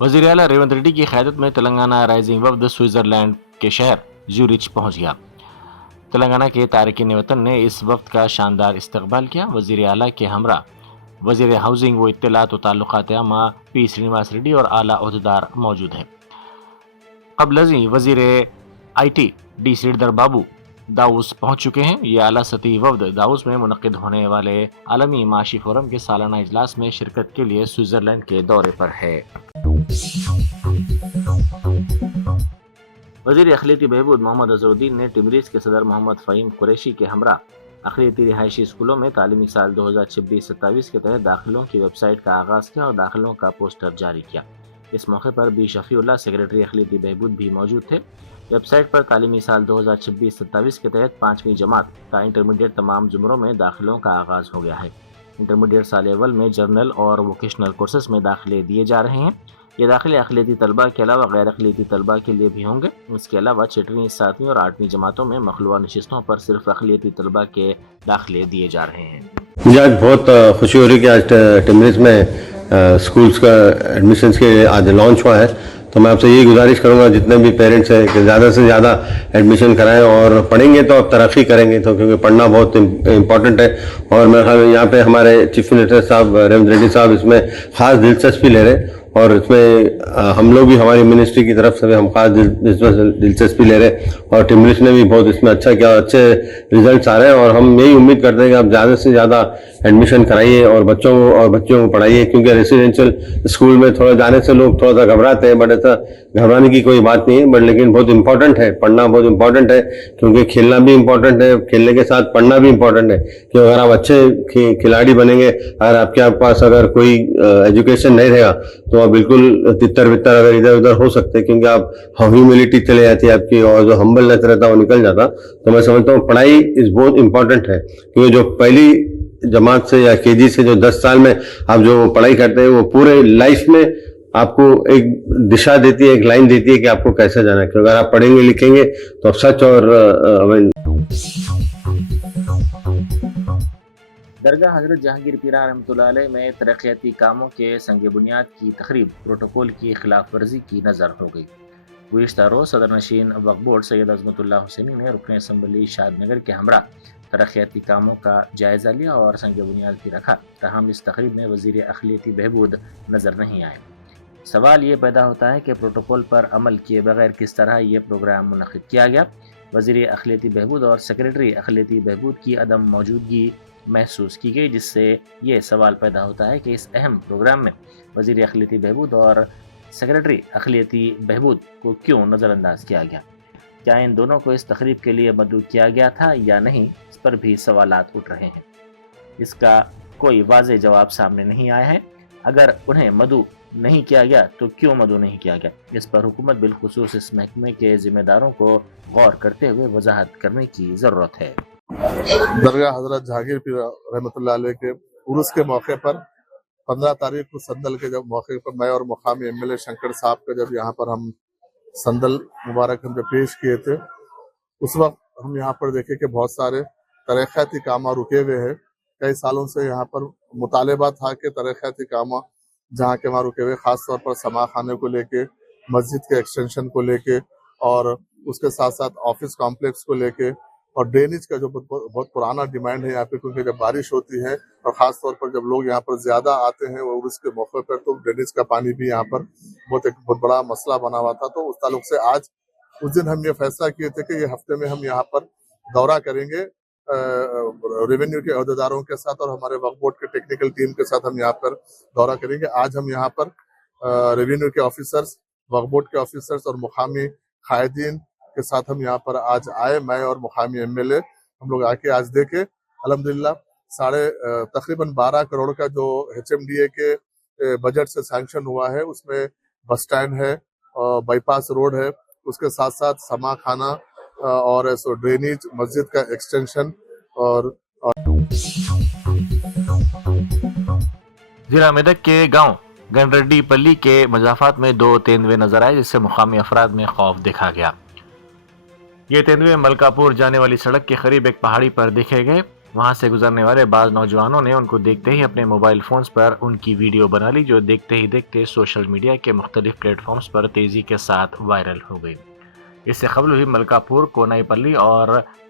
وزیر اعلیٰ ریونت ریڈی کی قیادت میں تلنگانہ رائزنگ وفد سوئٹزرلینڈ کے شہر زیورچ پہنچ گیا۔ تلنگانہ کے تارکین وطن نے اس وفد کا شاندار استقبال کیا۔ وزیر اعلیٰ کے ہمراہ وزیر ہاؤسنگ و اطلاعات و تعلقات عامہ پی سرینواس ریڈی اور اعلیٰ عہدیدار موجود ہیں۔ قبل ازیں وزیر آئی ٹی ڈی سریدھر بابو داؤس پہنچ چکے ہیں۔ یہ اعلیٰ سطحی وفد داؤس میں منعقد ہونے والے عالمی معاشی فورم کے سالانہ اجلاس میں شرکت کے لیے سوئٹزرلینڈ کے دورے پر ہے۔ وزیر اقلیتی بہبود محمد اظہرالدین نے ٹمریز کے صدر محمد فہیم قریشی کے ہمراہ اقلیتی رہائشی اسکولوں میں تعلیمی سال 2026-27 کے تحت داخلوں کی ویب سائٹ کا آغاز کیا اور داخلوں کا پوسٹر جاری کیا۔ اس موقع پر بی شفیع اللہ سیکریٹری اقلیتی بہبود بھی موجود تھے۔ ویب سائٹ پر تعلیمی سال 2026-27 کے تحت 5ویں جماعت کا انٹرمیڈیٹ تمام زمروں میں داخلوں کا آغاز ہو گیا ہے۔ انٹرمیڈیٹ سال اول میں جرنل اور ووکیشنل کورسز میں داخلے دیے جا رہے ہیں۔ یہ داخلے اقلیتی طلبہ کے علاوہ غیر اقلیتی طلبہ کے لیے بھی ہوں گے۔ اس کے علاوہ 6ویں، 7ویں اور 8ویں جماعتوں میں مخلوعہ نشستوں پر صرف اقلیتی طلبہ کے داخلے دیے جا رہے ہیں۔ مجھے آج بہت خوشی ہو رہی ہے کہ آج ٹمریز میں اسکولس کا ایڈمیشنز کے آج لانچ ہوا ہے، تو میں آپ سے یہی گزارش کروں گا جتنے بھی پیرنٹس ہیں کہ زیادہ سے زیادہ ایڈمیشن کرائیں، اور پڑھیں گے تو آپ ترقی کریں گے، تو کیونکہ پڑھنا بہت امپورٹنٹ ہے۔ اور میرے خیال میں یہاں پہ ہمارے چیف منسٹر صاحب ریونت ریڈی صاحب اس میں خاص دلچسپی لے رہے ہیں، اور اس میں ہم لوگ بھی ہماری منسٹری کی طرف سے ہم خاص دلچسپی لے رہے ہیں، اور ٹمریز نے بھی بہت اس میں اچھا کیا، اچھے ریزلٹس آ رہے ہیں، اور ہم یہی امید کرتے ہیں کہ آپ زیادہ سے زیادہ ایڈمیشن کرائیے اور بچوں کو پڑھائیے، کیونکہ ریزیڈینشیل اسکول میں تھوڑا جانے سے لوگ تھوڑا سا گھبراتے ہیں، بٹ ایسا گھبرانے کی کوئی بات نہیں ہے، بٹ لیکن بہت امپورٹنٹ ہے، پڑھنا بہت امپورٹنٹ ہے، کیونکہ کھیلنا بھی امپورٹنٹ ہے، کھیلنے کے ساتھ پڑھنا بھی امپورٹنٹ ہے، کہ اگر آپ اچھے کھلاڑی بنیں گے، اگر آپ کے پاس اگر کوئی ایجوکیشن نہیں رہے گا تو آپ بالکل تتر بتر اگر ادھر ادھر ہو سکتے، کیونکہ آپ ہیوملٹی چلے جاتی ہے آپ کی، اور جو ہمبلنس رہتا ہے وہ نکل جاتا۔ تو میں سمجھتا ہوں پڑھائی اس بہت امپورٹنٹ ہے، کیونکہ جو پہلی جماعت سے یا کے جی سے جو 10 سال میں آپ جو پڑھائی کرتے ہیں وہ پورے لائف میں آپ کو ایک دشا دیتی ہے، ایک لائن دیتی ہے کہ آپ کو کیسے جانا ہے، کہ اگر آپ پڑھیں گے لکھیں گے تو آپ سچ اور درگاہ حضرت جہانگیر پیرا رحمۃ اللہ علیہ میں ترقیاتی کاموں کے سنگ بنیاد کی تقریب پروٹوکول کی خلاف ورزی کی نظر ہو گئی۔ گزشتہ روز صدر نشین وقف بورڈ سید عظمت اللہ حسینی نے رکن اسمبلی شاد نگر کے ہمراہ ترقیاتی کاموں کا جائزہ لیا اور سنگ بنیاد بھی رکھا، تاہم اس تقریب میں وزیر اقلیتی بہبود نظر نہیں آئے۔ سوال یہ پیدا ہوتا ہے کہ پروٹوکول پر عمل کیے بغیر کس طرح یہ پروگرام منعقد کیا گیا۔ وزیر اقلیتی بہبود اور سیکریٹری اقلیتی بہبود کی عدم موجودگی محسوس کی گئی، جس سے یہ سوال پیدا ہوتا ہے کہ اس اہم پروگرام میں وزیر اقلیتی بہبود اور سیکریٹری اقلیتی بہبود کو کیوں نظر انداز کیا گیا؟ کیا ان دونوں کو اس تقریب کے لیے مدعو کیا گیا تھا یا نہیں؟ اس پر بھی سوالات اٹھ رہے ہیں۔ اس کا کوئی واضح جواب سامنے نہیں آیا ہے۔ اگر انہیں مدعو نہیں کیا گیا تو کیوں مدعو نہیں کیا گیا؟ اس پر حکومت بالخصوص اس محکمے کے ذمہ داروں کو غور کرتے ہوئے وضاحت کرنے کی ضرورت ہے۔ درگاہ حضرت جہانگیر پیر رحمۃ اللہ علیہ کے عرس کے موقع پر 15 تاریخ کو سندل کے جب موقع پر میں اور مقامی ایم ایل اے شنکر صاحب کا جب یہاں پر ہم سندل مبارک ہم جب پیش کیے تھے، اس وقت ہم یہاں پر دیکھے کہ بہت سارے ترقیاتی کام رکے ہوئے ہیں۔ کئی سالوں سے یہاں پر مطالبہ تھا کہ ترقیاتی کام جہاں کے وہاں رکے ہوئے، خاص طور پر سما خانے کو لے کے، مسجد کے ایکسٹینشن کو لے کے، اور اس کے ساتھ ساتھ آفس کمپلیکس کو لے کے، اور ڈرینیج کا جو بہت پرانا ڈیمانڈ ہے یہاں پہ، کیونکہ جب بارش ہوتی ہے اور خاص طور پر جب لوگ یہاں پر زیادہ آتے ہیں اور اس کے موقع پر، تو ڈرینیج کا پانی بھی یہاں پر بہت بڑا مسئلہ بنا ہوا تھا۔ تو اس تعلق سے آج اس دن ہم یہ فیصلہ کیے تھے کہ یہ ہفتے میں ہم یہاں پر دورہ کریں گے ریونیو کے عہدیداروں کے ساتھ، اور ہمارے وقف بورڈ کے ٹیکنیکل ٹیم کے ساتھ ہم یہاں پر دورہ کریں گے۔ آج ہم یہاں پر ریونیو کے آفیسرز، وقف بورڈ کے آفیسرز اور مقامی قائدین کے ساتھ ہم یہاں پر آج آئے، میں اور مقامی ایم ایل اے ہم لوگ آ کے آج دیکھے الحمدللہ تقریباً 12 کروڑ کا جو ایچ ایم ڈی اے کے بجٹ سے سینکشن ہوا ہے، اس میں بس سٹینڈ ہے، بائی پاس روڈ ہے، اس کے ساتھ ساتھ سما خانہ اور ڈرینیج، مسجد کا ایکسٹینشن اور ضلع میدک کے گاؤں گنریڈی پلی کے مضافات میں 2 تیندوے نظر آئے، جس سے مقامی افراد میں خوف دیکھا گیا۔ یہ تیندوے ملکاپور جانے والی سڑک کے قریب ایک پہاڑی پر دیکھے گئے۔ وہاں سے گزرنے والے بعض نوجوانوں نے ان کو دیکھتے ہی اپنے موبائل فونز پر ان کی ویڈیو بنا لی، جو دیکھتے ہی دیکھتے سوشل میڈیا کے مختلف پلیٹ فارمز پر تیزی کے ساتھ وائرل ہو گئی۔ اس سے قبل بھی ملکا پور، کونائی پلی اور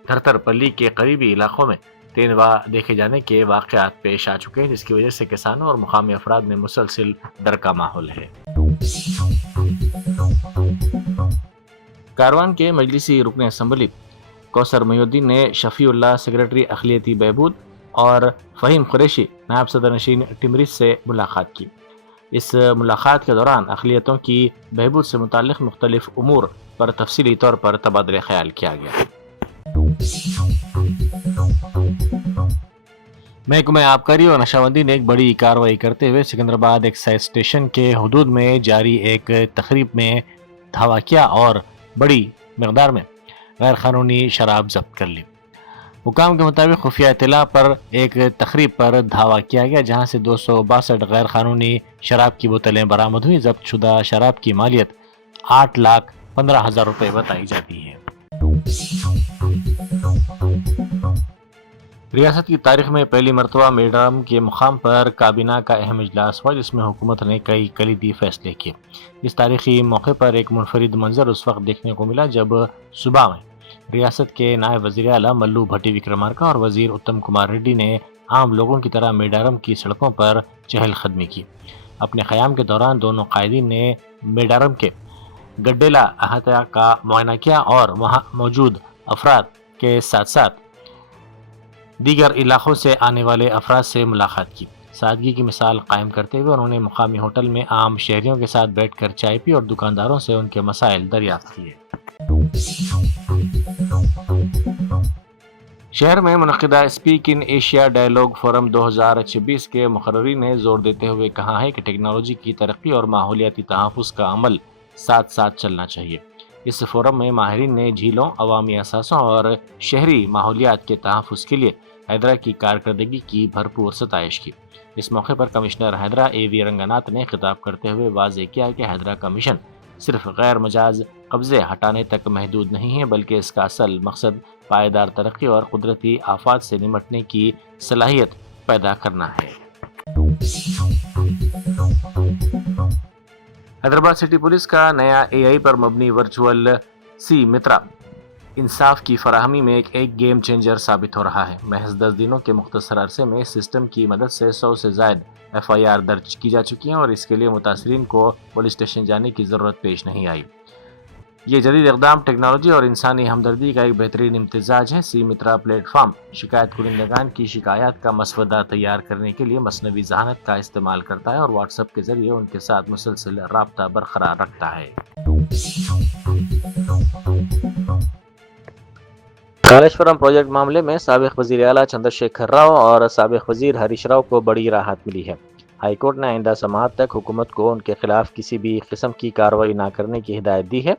دھرتر پلی کے قریبی علاقوں میں تیندوا دیکھے جانے کے واقعات پیش آ چکے ہیں، جس کی وجہ سے کسانوں اور مقامی افراد میں مسلسل ڈر کا ماحول ہے۔ کاروان کے مجلسی رکن اسمبلی کوثر محی الدین نے شفیع اللہ سیکرٹری اقلیتی بہبود اور فہیم قریشی نائب صدر نشین ٹمریز سے ملاقات کی۔ اس ملاقات کے دوران اقلیتوں کی بہبود سے متعلق مختلف امور پر تفصیلی طور پر تبادلہ خیال کیا گیا۔ محکمہ آبکاری اور نشہ بندی نے ایک بڑی کارروائی کرتے ہوئے سکندرآباد ایکسائز اسٹیشن کے حدود میں جاری ایک تقریب میں دھاوا کیا اور بڑی مقدار میں غیر قانونی شراب ضبط کر لی۔ حکام کے مطابق خفیہ اطلاع پر ایک تقریب پر دھاوا کیا گیا، جہاں سے 262 غیر قانونی شراب کی بوتلیں برآمد ہوئی۔ ضبط شدہ شراب کی مالیت 8,15,000 روپے بتائی جاتی ہے۔ ریاست کی تاریخ میں پہلی مرتبہ میڈم کے مقام پر کابینہ کا اہم اجلاس ہوا، جس میں حکومت نے کئی کلیدی فیصلے کیے۔ اس تاریخی موقع پر ایک منفرد منظر اس وقت دیکھنے کو ملا جب صبح میں ریاست کے نائب وزیر اعلیٰ ملو بھٹی وکرمارکا اور وزیر اتم کمار ریڈی نے عام لوگوں کی طرح میڈارم کی سڑکوں پر چہل قدمی کی۔ اپنے قیام کے دوران دونوں قائدین نے میڈارم کے گڈیلا احاطہ کا معائنہ کیا اور وہاں موجود افراد کے ساتھ ساتھ دیگر علاقوں سے آنے والے افراد سے ملاقات کی۔ سادگی کی مثال قائم کرتے ہوئے انہوں نے مقامی ہوٹل میں عام شہریوں کے ساتھ بیٹھ کر چائے پی اور دکانداروں سے ان کے مسائل دریافت کیے۔ شہر میں منعقدہ speak in Asia dialogue forum 2026 کے مقررین نے زور دیتے ہوئے کہا ہے کہ ٹیکنالوجی کی ترقی اور ماحولیاتی تحفظ کا عمل ساتھ ساتھ چلنا چاہیے۔ اس فورم میں ماہرین نے جھیلوں، عوامی اثاثوں اور شہری ماحولیات کے تحفظ کے لیے حیدرا کی کارکردگی کی بھرپور ستائش کی۔ اس موقع پر کمشنر حیدرا اے وی رنگناتھ نے خطاب کرتے ہوئے واضح کیا کہ حیدرا کا مشن صرف غیر مجاز قبضے ہٹانے تک محدود نہیں ہے، بلکہ اس کا اصل مقصد پائیدار ترقی اور قدرتی آفات سے نمٹنے کی صلاحیت پیدا کرنا ہے۔ حیدرآباد سٹی پولیس کا نیا اے آئی پر مبنی ورچوئل سی مترا انصاف کی فراہمی میں ایک گیم چینجر ثابت ہو رہا ہے۔ محض 10 دنوں کے مختصر عرصے میں اس سسٹم کی مدد سے 100 سے زائد FIR درج کی جا چکی ہیں اور اس کے لیے متاثرین کو پولیس اسٹیشن جانے کی ضرورت پیش نہیں آئی۔ یہ جدید اقدام ٹیکنالوجی اور انسانی ہمدردی کا ایک بہترین امتزاج ہے۔ سی مترا پلیٹ فارم شکایت کنندگان کی شکایات کا مسودہ تیار کرنے کے لیے مصنوعی ذہانت کا استعمال کرتا ہے اور واٹس ایپ کے ذریعے ان کے ساتھ مسلسل رابطہ برقرار رکھتا ہے۔ کالیشورم پروجیکٹ معاملے میں سابق وزیر اعلیٰ چندر شیکھر راؤ اور سابق وزیر ہریش راؤ کو بڑی راحت ملی ہے۔ ہائی کورٹ نے آئندہ سماعت تک حکومت کو ان کے خلاف کسی بھی قسم کی کارروائی نہ کرنے کی ہدایت دی ہے۔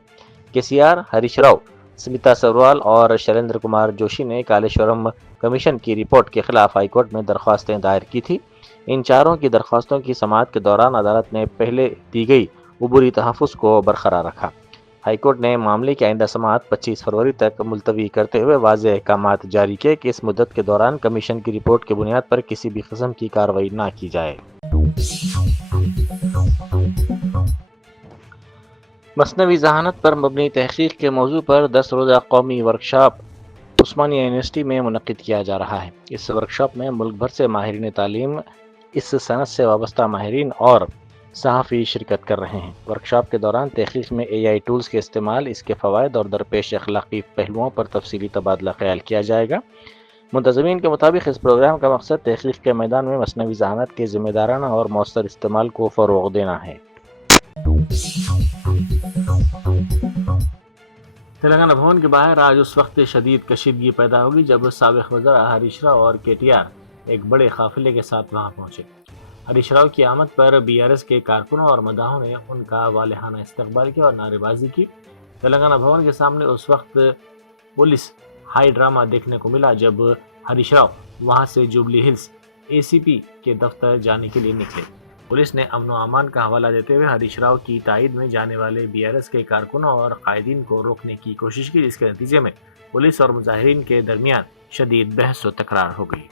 KCR، ہریش راؤ، سمیتا سبروال اور شیلیندر کمار جوشی نے کالیشورم کمیشن کی رپورٹ کے خلاف ہائی کورٹ میں درخواستیں دائر کی تھی۔ ان چاروں کی درخواستوں کی سماعت کے دوران عدالت نے پہلے دی گئی عبوری تحفظ کو برقرار رکھا۔ ہائی کورٹ نے معاملے کی آئندہ سماعت 25 فروری تک ملتوی کرتے ہوئے واضح احکامات جاری کیے کہ اس مدت کے دوران کمیشن کی رپورٹ کی بنیاد پر کسی بھی قسم کی کارروائی نہ کی جائے۔ مصنوعی ذہانت پر مبنی تحقیق کے موضوع پر 10 روزہ قومی ورکشاپ عثمانیہ یونیورسٹی میں منعقد کیا جا رہا ہے۔ اس ورکشاپ میں ملک بھر سے ماہرین تعلیم، اس صنعت سے وابستہ ماہرین اور صحافی شرکت کر رہے ہیں۔ ورکشاپ کے دوران تحقیق میں AI ٹولز کے استعمال، اس کے فوائد اور درپیش اخلاقی پہلوؤں پر تفصیلی تبادلہ خیال کیا جائے گا۔ منتظمین کے مطابق اس پروگرام کا مقصد تحقیق کے میدان میں مصنوعی ذہانت کے ذمہ دارانہ اور مؤثر استعمال کو فروغ دینا ہے۔ تلنگانہ بھون کے باہر آج اس وقت شدید کشیدگی پیدا ہوگی جب سابق وزراء ہریش راؤ اور KTR ایک بڑے قافلے کے ساتھ وہاں پہنچے۔ ہریش راؤ کی آمد پر BRS کے کارکنوں اور مداحوں نے ان کا والہانہ استقبال کیا اور نعرے بازی کی۔ تلنگانہ بھون کے سامنے اس وقت پولیس ہائی ڈرامہ دیکھنے کو ملا جب ہریش راؤ وہاں سے جوبلی ہلز ACP کے دفتر جانے کے لیے نکلے۔ پولیس نے امن و امان کا حوالہ دیتے ہوئے ہریش راؤ کی تائید میں جانے والے BRS کے کارکنوں اور قائدین کو روکنے کی کوشش کی، جس کے نتیجے میں پولیس اور مظاہرین کے درمیان شدید بحث و تکرار ہو گئی۔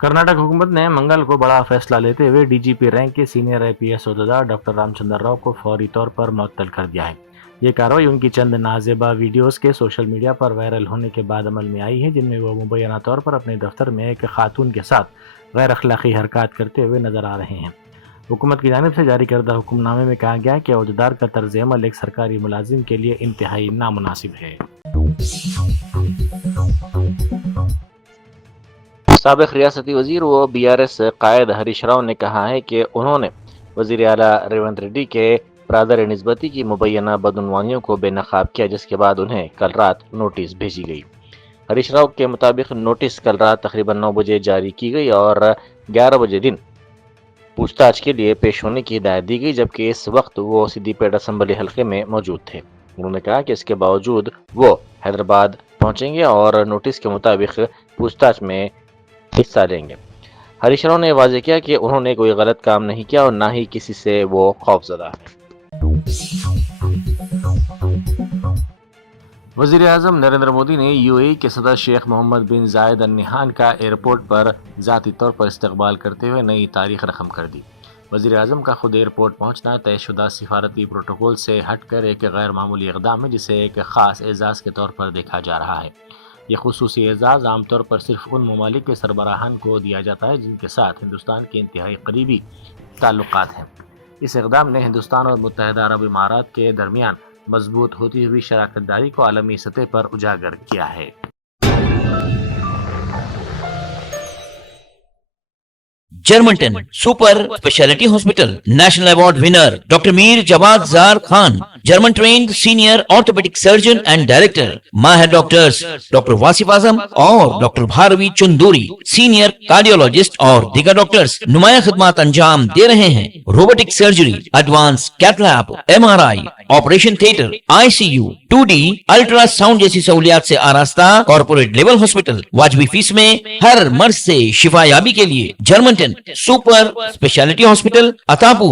کرناٹک حکومت نے منگل کو بڑا فیصلہ لیتے ہوئے ڈی جی پی رینک کے سینئر IPS عہدیدار ڈاکٹر رام چندر راؤ کو فوری طور پر معطل کر دیا ہے۔ یہ کارروائی ان کی چند نازیبا ویڈیوز کے سوشل میڈیا پر وائرل ہونے کے بعد عمل میں آئی ہے، جن میں وہ مبینہ طور پر اپنے دفتر میں ایک خاتون کے ساتھ غیر اخلاقی حرکات کرتے ہوئے نظر آ رہے ہیں۔ حکومت کی جانب سے جاری کردہ حکم نامے میں کہا گیا کہ عہدیدار کا طرز عمل ایک سرکاری ملازم کے لیے انتہائی نامناسب ہے۔ سابق ریاستی وزیر و BRS قائد ہریش راؤ نے کہا ہے کہ انہوں نے وزیر اعلیٰ ریونت ریڈی کے برادر نسبتی کی مبینہ بدعنوانیوں کو بے نقاب کیا، جس کے بعد انہیں کل رات نوٹس بھیجی گئی۔ ہریش راؤ کے مطابق نوٹس کل رات تقریباً 9 بجے جاری کی گئی اور 11 بجے دن پوچھ تاچھ کے لیے پیش ہونے کی ہدایت دی گئی، جبکہ اس وقت وہ سدی پیٹ اسمبلی حلقے میں موجود تھے۔ انہوں نے کہا کہ اس کے باوجود وہ حیدرآباد پہنچیں گے اور نوٹس کے مطابق پوچھ تاچھ میں حصہ لیں گے۔ ہریش راؤ نے واضح کیا کہ انہوں نے کوئی غلط کام نہیں کیا اور نہ ہی کسی سے وہ خوفزدہ ہے۔ وزیر اعظم نریندر مودی نے UAE کے صدر شیخ محمد بن زائد ال نہیان کا ایئرپورٹ پر ذاتی طور پر استقبال کرتے ہوئے نئی تاریخ رقم کر دی۔ وزیر اعظم کا خود ایئرپورٹ پہنچنا طے شدہ سفارتی پروٹوکول سے ہٹ کر ایک غیر معمولی اقدام ہے، جسے ایک خاص اعزاز کے طور پر دیکھا جا رہا ہے۔ یہ خصوصی اعزاز عام طور پر صرف ان ممالک کے سربراہان کو دیا جاتا ہے جن کے ساتھ ہندوستان کے انتہائی قریبی تعلقات ہیں۔ اس اقدام نے ہندوستان اور متحدہ عرب امارات کے درمیان مضبوط ہوتی ہوئی شراکت داری کو عالمی سطح پر اجاگر کیا ہے۔ جرمنٹن super specialty hospital national award winner doctor Mir Jawad Zar Khan, German trained senior orthopaedic surgeon and director, ماہر ڈاکٹرز ڈاکٹر واصف اعظم اور doctor Bharavi Chanduri, senior cardiologist اور دیگر ڈاکٹرز نمایاں خدمات انجام دے رہے ہیں۔ Robotic surgery, advance cath lab, MRI، operation theatre, ICU، 2D ultrasound جیسی سہولیات سے آراستہ کارپوریٹ لیول ہاسپٹل، واجبی فیس میں ہر مرض سے شفا یابی کے لیے جرمنٹن سپر اسپیشلٹی ہاسپٹل، عطاپور۔